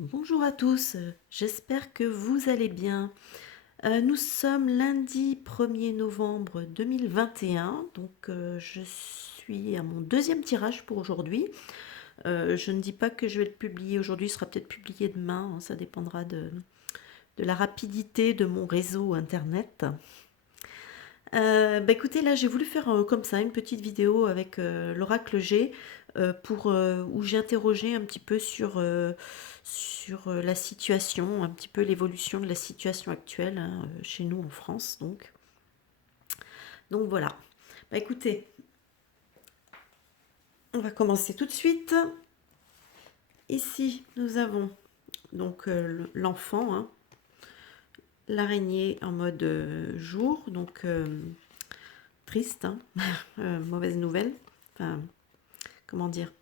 Bonjour à tous, j'espère que vous allez bien. Nous sommes lundi 1er novembre 2021, donc je suis à mon deuxième tirage pour aujourd'hui. Je ne dis pas que je vais le publier aujourd'hui, ce sera peut-être publié demain, hein, ça dépendra de la rapidité de mon réseau internet. Écoutez, là j'ai voulu faire comme ça une petite vidéo avec l'oracle G où j'ai interrogé un petit peu sur la situation, un petit peu l'évolution de la situation actuelle hein, chez nous en France. Donc voilà. Écoutez, on va commencer tout de suite. Ici, nous avons donc l'enfant, hein, l'araignée en mode jour, donc triste, hein, mauvaise nouvelle. Enfin, comment dire?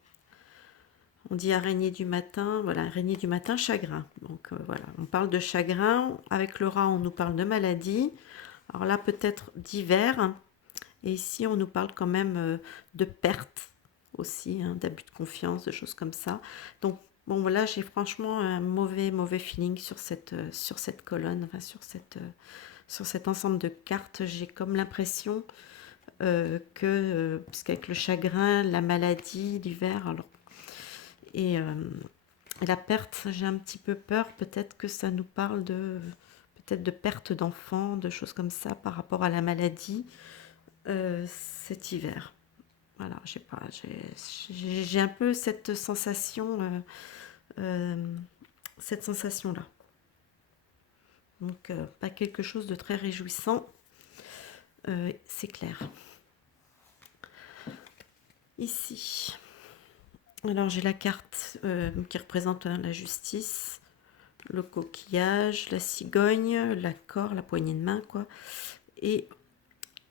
On dit araignée du matin, voilà, araignée du matin, chagrin. Donc voilà, on parle de chagrin. Avec le rat, on nous parle de maladie. Alors là, peut-être d'hiver. Et ici, on nous parle quand même de perte aussi, hein, d'abus de confiance, de choses comme ça. Donc, bon, voilà, j'ai franchement un mauvais feeling sur cette colonne, enfin, sur cet ensemble de cartes. J'ai comme l'impression puisqu'avec le chagrin, la maladie, l'hiver, alors, et la perte, j'ai un petit peu peur, peut-être que ça nous parle peut-être de perte d'enfants, de choses comme ça par rapport à la maladie cet hiver. Voilà, je sais pas, j'ai un peu euh, cette sensation-là. Donc, pas quelque chose de très réjouissant, c'est clair. Ici, alors j'ai la carte qui représente hein, la justice, le coquillage, la cigogne, l'accord, la poignée de main, quoi, et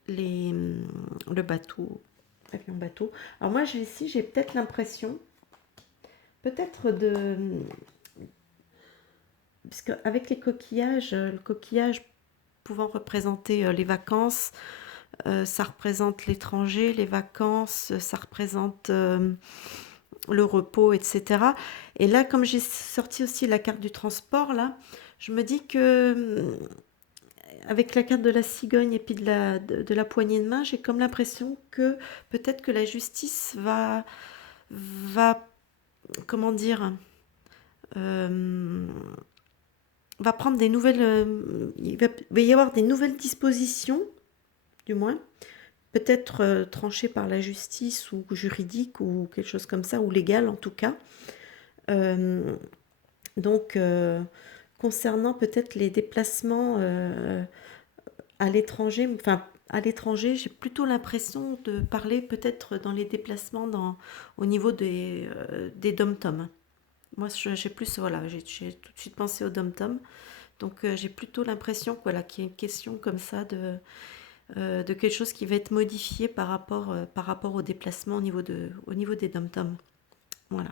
le bateau, avion bateau. Alors moi, ici, j'ai peut-être l'impression, peut-être puisque avec les coquillages, le coquillage pouvant représenter les vacances, ça représente l'étranger, les vacances, ça représente le repos, etc. Et là, comme j'ai sorti aussi la carte du transport, là, je me dis que avec la carte de la cigogne et puis de la poignée de main, j'ai comme l'impression que peut-être que la justice va comment dire, euh, va prendre des nouvelles, va y avoir des nouvelles dispositions, du moins, peut-être tranchées par la justice ou juridique ou quelque chose comme ça, ou légal en tout cas. Euh, donc, concernant peut-être les déplacements à l'étranger, enfin, à l'étranger, j'ai plutôt l'impression de parler peut-être dans les déplacements au niveau des dom-toms. Moi, j'ai plus, voilà, j'ai tout de suite pensé aux dom-toms. Donc, j'ai plutôt l'impression voilà, qu'il y a une question comme ça de quelque chose qui va être modifié par rapport au déplacement au niveau des dom-toms. Voilà.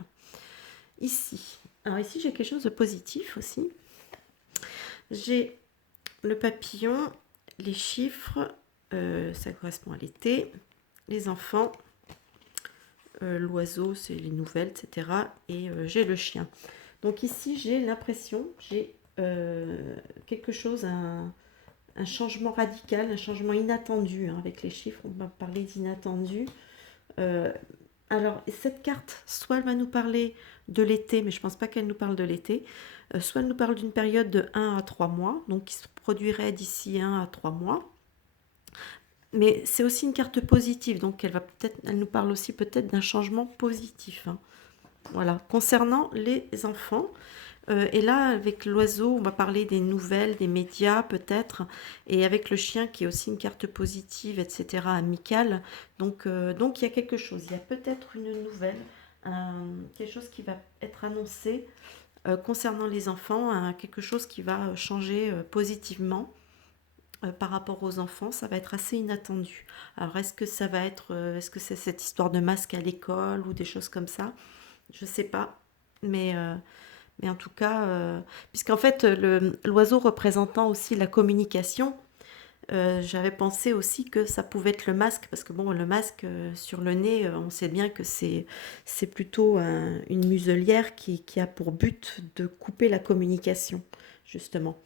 Ici. Alors ici, j'ai quelque chose de positif aussi. J'ai le papillon, les chiffres, ça correspond à l'été, les enfants, l'oiseau, c'est les nouvelles, etc. Et j'ai le chien. Donc ici, j'ai l'impression, j'ai quelque chose, un changement radical, un changement inattendu. Hein. Avec les chiffres, on va parler d'inattendu. Euh, alors, cette carte, soit elle va nous parler de l'été, mais je ne pense pas qu'elle nous parle de l'été, soit elle nous parle d'une période de 1 à 3 mois, donc qui se produirait d'ici 1 à 3 mois. Mais c'est aussi une carte positive, donc elle nous parle aussi peut-être d'un changement positif. Hein. Voilà. Concernant les enfants, et là, avec l'oiseau, on va parler des nouvelles, des médias peut-être, et avec le chien qui est aussi une carte positive, etc., amicale. Donc il y a quelque chose, il y a peut-être une nouvelle, quelque chose qui va être annoncé concernant les enfants, quelque chose qui va changer positivement par rapport aux enfants, ça va être assez inattendu. Alors est-ce que c'est cette histoire de masque à l'école ou des choses comme ça? Je sais pas, mais mais en tout cas, puisqu'en fait, l'oiseau représentant aussi la communication, j'avais pensé aussi que ça pouvait être le masque, parce que bon, le masque sur le nez, on sait bien que c'est plutôt une muselière qui a pour but de couper la communication, justement.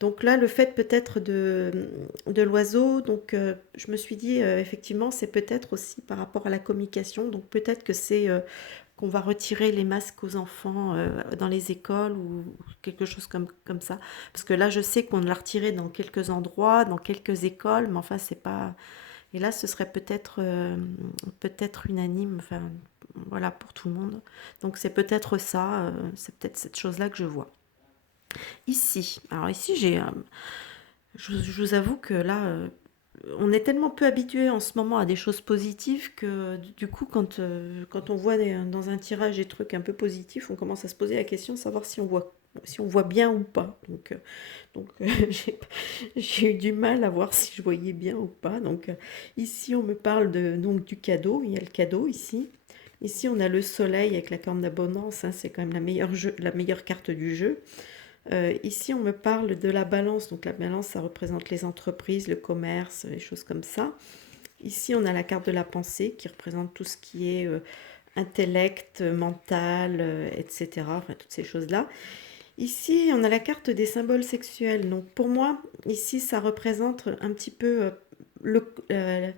Donc là, le fait peut-être de l'oiseau, donc je me suis dit, effectivement, c'est peut-être aussi par rapport à la communication, donc peut-être que c'est qu'on va retirer les masques aux enfants dans les écoles ou quelque chose comme ça. Parce que là, je sais qu'on l'a retiré dans quelques endroits, dans quelques écoles, mais enfin, c'est pas... Et là, ce serait peut-être unanime, enfin, voilà, pour tout le monde. Donc c'est peut-être ça, c'est peut-être cette chose-là que je vois. Ici, alors ici, je vous avoue que là, on est tellement peu habitué en ce moment à des choses positives que du coup, quand on voit dans un tirage des trucs un peu positifs, on commence à se poser la question de savoir si on voit bien ou pas. Donc j'ai eu du mal à voir si je voyais bien ou pas. Donc ici, on me parle donc, du cadeau. Il y a le cadeau ici. Ici, on a le soleil avec la corne d'abondance, hein, c'est quand même la meilleure carte du jeu. Ici, on me parle de la balance. Donc la balance, ça représente les entreprises, le commerce, les choses comme ça. Ici, on a la carte de la pensée qui représente tout ce qui est intellect, mental, etc. Enfin, toutes ces choses-là. Ici, on a la carte des symboles sexuels. Donc pour moi, ici, ça représente un petit peu le, euh,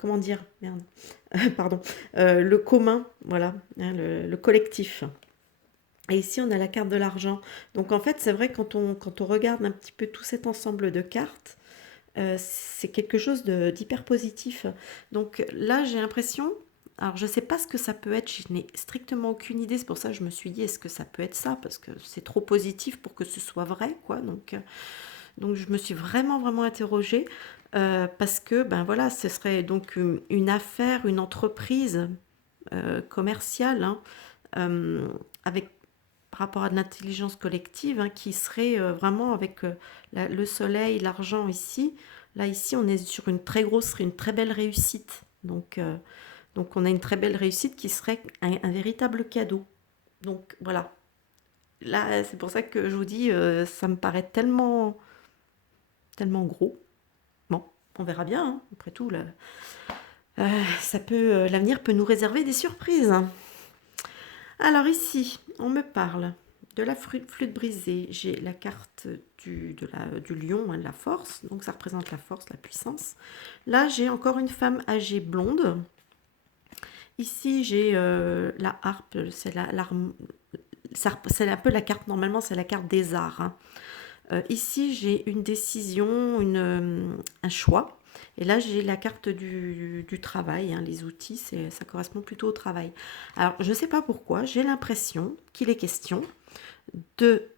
comment dire, merde, pardon, le commun, voilà, hein, le collectif. Et ici, on a la carte de l'argent. Donc en fait, c'est vrai, quand on regarde un petit peu tout cet ensemble de cartes, c'est quelque chose d'hyper positif. Donc là, j'ai l'impression, alors je ne sais pas ce que ça peut être, je n'ai strictement aucune idée, c'est pour ça que je me suis dit, est-ce que ça peut être ça? Parce que c'est trop positif pour que ce soit vrai, quoi. Donc je me suis vraiment, vraiment interrogée, parce que, ben voilà, ce serait donc une affaire, une entreprise commerciale, hein, euh, avec par rapport à de l'intelligence collective, hein, qui serait vraiment avec le soleil, l'argent ici. Là, ici, on est sur une très belle réussite. Donc on a une très belle réussite qui serait un véritable cadeau. Donc, voilà. Là, c'est pour ça que je vous dis, ça me paraît tellement, tellement gros. Bon, on verra bien, hein. Après tout, là, l'avenir peut nous réserver des surprises. Alors ici, on me parle de la flûte brisée. J'ai la carte du lion, hein, de la force. Donc ça représente la force, la puissance. Là, j'ai encore une femme âgée blonde. Ici, j'ai la harpe. C'est un peu la carte, normalement, c'est la carte des arts, hein. Ici, j'ai une décision, un choix. Et là, j'ai la carte du travail, hein, les outils, ça correspond plutôt au travail. Alors, je ne sais pas pourquoi, j'ai l'impression qu'il est question de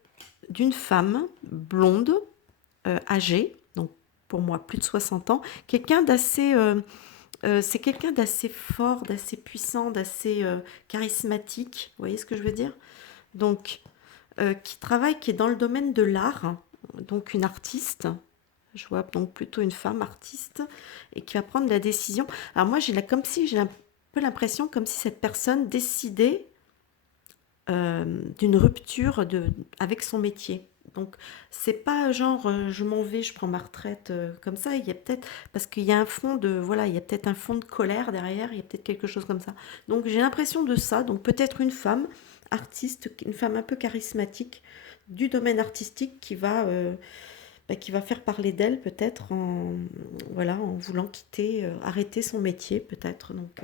d'une femme blonde, âgée, donc pour moi plus de 60 ans, c'est quelqu'un d'assez fort, d'assez puissant, d'assez charismatique, vous voyez ce que je veux dire? Donc, qui est dans le domaine de l'art, donc une artiste. Je vois donc plutôt une femme artiste et qui va prendre la décision. Alors moi, comme si j'ai un peu l'impression comme si cette personne décidait d'une rupture avec son métier. Donc c'est pas genre je m'en vais, je prends ma retraite comme ça. Il y a peut-être parce qu'il y a un fond de voilà, il y a peut-être un fond de colère derrière. Il y a peut-être quelque chose comme ça. Donc j'ai l'impression de ça. Donc peut-être une femme artiste, une femme un peu charismatique du domaine artistique qui va faire parler d'elle peut-être en voilà en voulant quitter, arrêter son métier peut-être. Donc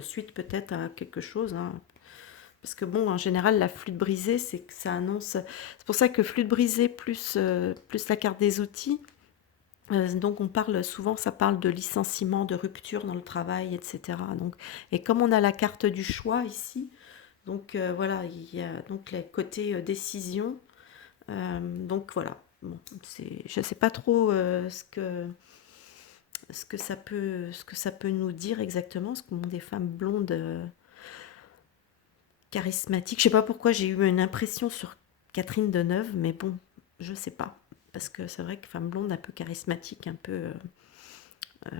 suite peut-être à quelque chose, hein. Parce que bon, en général, la flûte brisée, c'est que ça annonce. C'est pour ça que flûte brisée plus la carte des outils. Donc on parle souvent, ça parle de licenciement, de rupture dans le travail, etc. Donc, et comme on a la carte du choix ici, donc voilà, il y a donc le côté décision. Donc voilà. Bon, je ne sais pas trop ce que ça peut nous dire exactement, ce qu'ont des femmes blondes charismatique. Je sais pas pourquoi j'ai eu une impression sur Catherine Deneuve, mais bon, je sais pas. Parce que c'est vrai que femme blonde un peu charismatique, un peu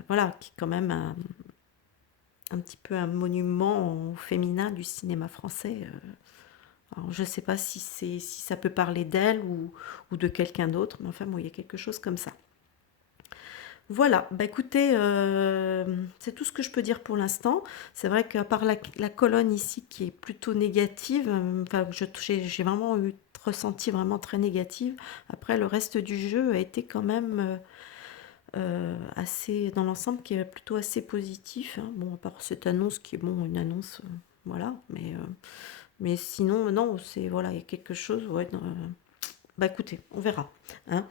voilà, qui est quand même un petit peu un monument au féminin du cinéma français. Alors, je sais pas si ça peut parler d'elle ou de quelqu'un d'autre, mais enfin bon, il y a quelque chose comme ça. Voilà, bah, écoutez, c'est tout ce que je peux dire pour l'instant. C'est vrai qu'à part la colonne ici qui est plutôt négative, enfin je j'ai vraiment eu ressenti vraiment très négative. Après le reste du jeu a été quand même, assez dans l'ensemble qui est plutôt assez positif, hein. Bon, à part cette annonce qui est bon, une annonce, voilà, mais sinon non, c'est voilà, il y a quelque chose, ouais, dans, bah, écoutez, on verra, hein.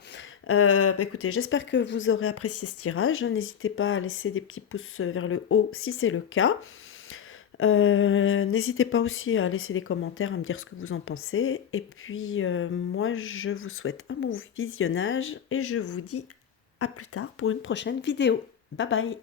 Bah, écoutez, j'espère que vous aurez apprécié ce tirage. N'hésitez pas à laisser des petits pouces vers le haut si c'est le cas. N'hésitez pas aussi à laisser des commentaires, à me dire ce que vous en pensez. Et puis, moi, je vous souhaite un bon visionnage et je vous dis à plus tard pour une prochaine vidéo. Bye bye!